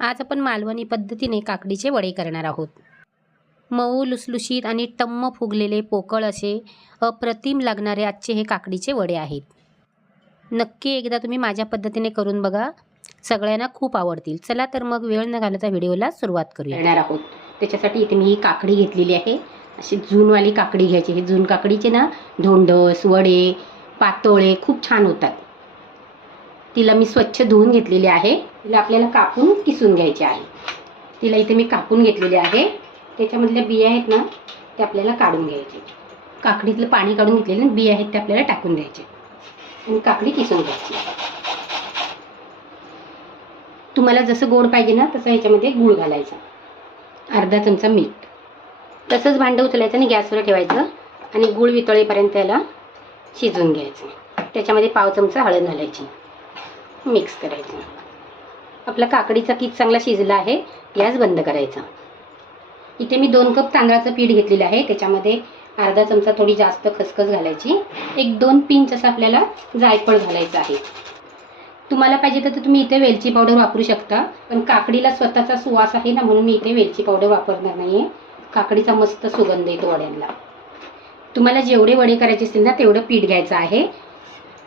आज आपण मालवणी पद्धतीने काकडीचे वडे करणार आहोत. मऊ लुसलुशीत आणि टम्म फुगलेले पोकळ असे अप्रतिम लागणारे आजचे हे काकडीचे वडे आहेत. नक्की एकदा तुम्ही माझ्या पद्धतीने करून बघा. सगळ्यांना खूप आवडतील. चला तर मग वेळ न घालता व्हिडिओला सुरुवात करूया. येणार आहोत. त्याच्यासाठी इथे मी ही काकडी घेतलेली आहे. अशी जूनवाली काकडी घ्यायची. हे जून काकडीचे ना धोंडस वडे पातोळे खूप छान होतात. तिला मी स्वच्छ धुवून घेतलेली आहे. तिला आपल्याला कापून किसून घ्यायचे आहे. तिला इथे मी कापून घेतलेली आहे. त्याच्यामधल्या बिया आहेत ना ते आपल्याला काढून घ्यायचे. काकडीतलं पाणी काढून घेतलेले ना बिया आहेत ते आपल्याला टाकून द्यायचे. आणि काकडी किसून घ्यायची. तुम्हाला जसं गोड पाहिजे ना तसं ह्याच्यामध्ये गूळ घालायचा. अर्धा चमचा मीठ. तसंच भांडं उचलायचं आणि गॅसवर ठेवायचं. आणि गूळ वितळेपर्यंत त्याला शिजवून घ्यायचं. त्याच्यामध्ये पाव चमचा हळद घालायची. मिक्स करायचं. आपला काकडीचा किस चांगला शिजला आहे गॅस बंद करायचा. इथे मी दोन कप तांदळाचं पीठ घेतलेलं आहे त्याच्यामध्ये अर्धा चमचा थोडी जास्त खसखस घालायची. एक दोन पिंच असं आपल्याला जायफळ घालायचं आहे. तुम्हाला पाहिजे तर तुम्ही इथे वेलची पावडर वापरू शकता पण काकडीला स्वतःचा सुवास आहे ना म्हणून मी इथे वेलची पावडर वापरणार नाही आहे काकडीचा मस्त सुगंध येतो वड्यांना. तुम्हाला जेवढे वडे करायचे असतील ना तेवढं पीठ घ्यायचं आहे.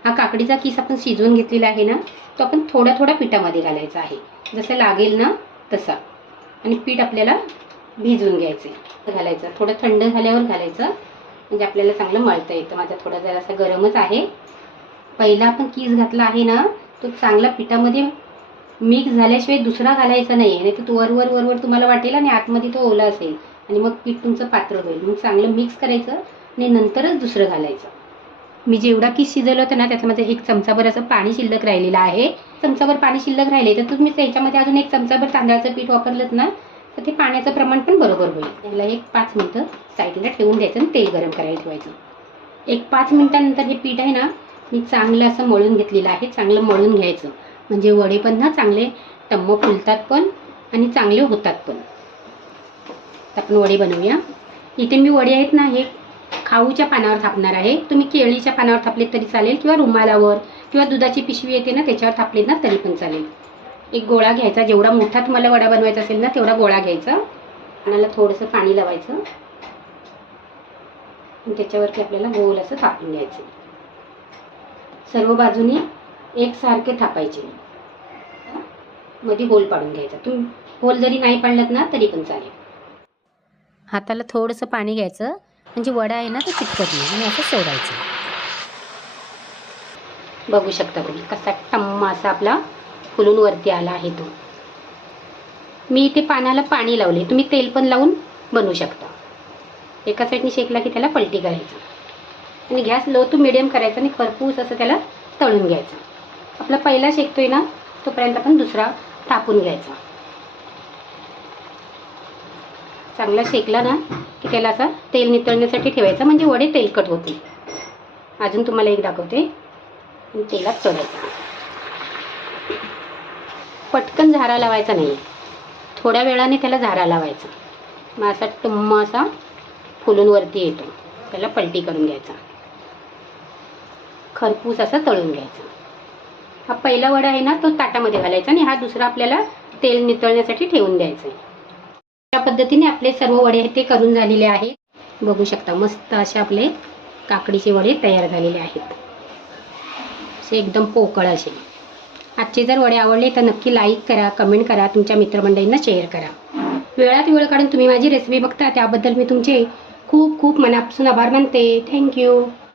हा काकडीचा किस आपण शिजवून घेतलेला आहे ना तो आपण थोड्या थोड्या पिठामध्ये घालायचा आहे. जसं लागेल ना तसा. आणि पीठ आपल्याला भिजवून घ्यायचे घालायचं. थोडं थंड झाल्यावर घालायचं. म्हणजे आपल्याला चांगलं मळता येतं. माझा थोडा जरासा गरमच आहे. पहिला आपण किस घातला आहे ना तो चांगला पिठामध्ये मिक्स झाल्याशिवाय दुसरा घालायचा नाही. आहे नाही तर तो वरवर वरवर तुम्हाला वाटेल आणि आतमध्ये तो ओला असेल. आणि मग पीठ तुमचं पात्र होईल. मग चांगलं मिक्स करायचं आणि नंतरच दुसरं घालायचं. मी जेवढा किस शिजवलं होतं ना त्याच्यामध्ये एक चमचाभर असं पाणी शिल्लक राहिलेलं आहे. चमचाभर पाणी शिल्लक राहिले तर तुम्ही त्याच्यामध्ये अजून एक चमचाभर तांदळाचं पीठ वापरलं ना तर ते पाण्याचं प्रमाण पण बरोबर होईल. त्याला एक पाच मिनटं साईडला ठेवून द्यायचं आणि तेल गरम करायला ठेवायचं. एक पाच मिनटानंतर हे पीठ आहे ना मी चांगलं असं मळून घेतलेलं आहे चांगलं मळून घ्यायचं. म्हणजे वडे पण ना चांगले टम्म फुलतात पण आणि चांगले होतात पण. आपण वडे बनवूया. इथे मी वडे आहेत ना हे खाऊच्या पानावर थापणार आहे. तुम्ही केळीच्या पानावर थापले तरी चालेल किंवा रुमालावर किंवा दुधाची पिशवी येते ना त्याच्यावर थापले ना तरी पण चालेल. एक गोळा घ्यायचा. जेवढा मोठा तुम्हाला वडा बनवायचा असेल ना तेवढा गोळा घ्यायचा. पानाला थोडंसं पाणी लावायचं. आणि त्याच्यावरती आपल्याला गोल असं थापून घ्यायचं. सर्व बाजूनी एकसारखे थापायचे. मध्ये होल पाडून घ्यायचा. तुम्ही होल जरी नाही पाडलात ना तरी पण चालेल. हाताला थोडंसं पाणी घ्यायचं. म्हणजे वडा आहे ना तो चिटकत नाही. आणि असं सोडायचं. बघू शकता तुम्ही कसा टम्मा असा आपला फुलून वरती आला आहे तो. मी इथे पानाला पाणी लावले. तुम्ही तेल पण लावून बनवू शकता. एका साईडने शेकला की त्याला पलटी करायचं आणि गॅस लो टू मिडियम करायचा आणि खरपूस असं त्याला तळून घ्यायचं. आपला पहिला शेकतोय ना तोपर्यंत आपण दुसरा तापून घ्यायचा. चांगला शेकला ना की त्याला असा तेल नितळण्यासाठी ठेवायचा म्हणजे वडे तेलकट होतील. अजून तुम्हाला एक दाखवते. तेलात सोडायचा. पटकन झारा लावायचा नाही. थोड्या वेळाने त्याला झारा लावायचा. मग असा टुम्म असा फुलून वरती येतो. त्याला पलटी करून घ्यायचा. खरपूस असा तळून घ्यायचा. हा पहिला वडा आहे ना तो ताटामध्ये घालायचा आणि हा दुसरा आपल्याला तेल नितळण्यासाठी ठेवून द्यायचा आहे. या पद्धतीने आपले सर्व वडे आहेत ते करून झालेले आहेत. बघू शकता मस्त असे आपले काकडीचे वडे तयार झालेले आहेत. असे एकदम पोकळ असे. आजचे जर वडे आवडले तर नक्की लाईक करा कमेंट करा तुमच्या मित्रमंडळींना शेअर करा. वेळात वेळ काढून तुम्ही माझी रेसिपी बघता त्याबद्दल मी तुमचे खूप खूप मनापासून आभार मानते. थँक्यू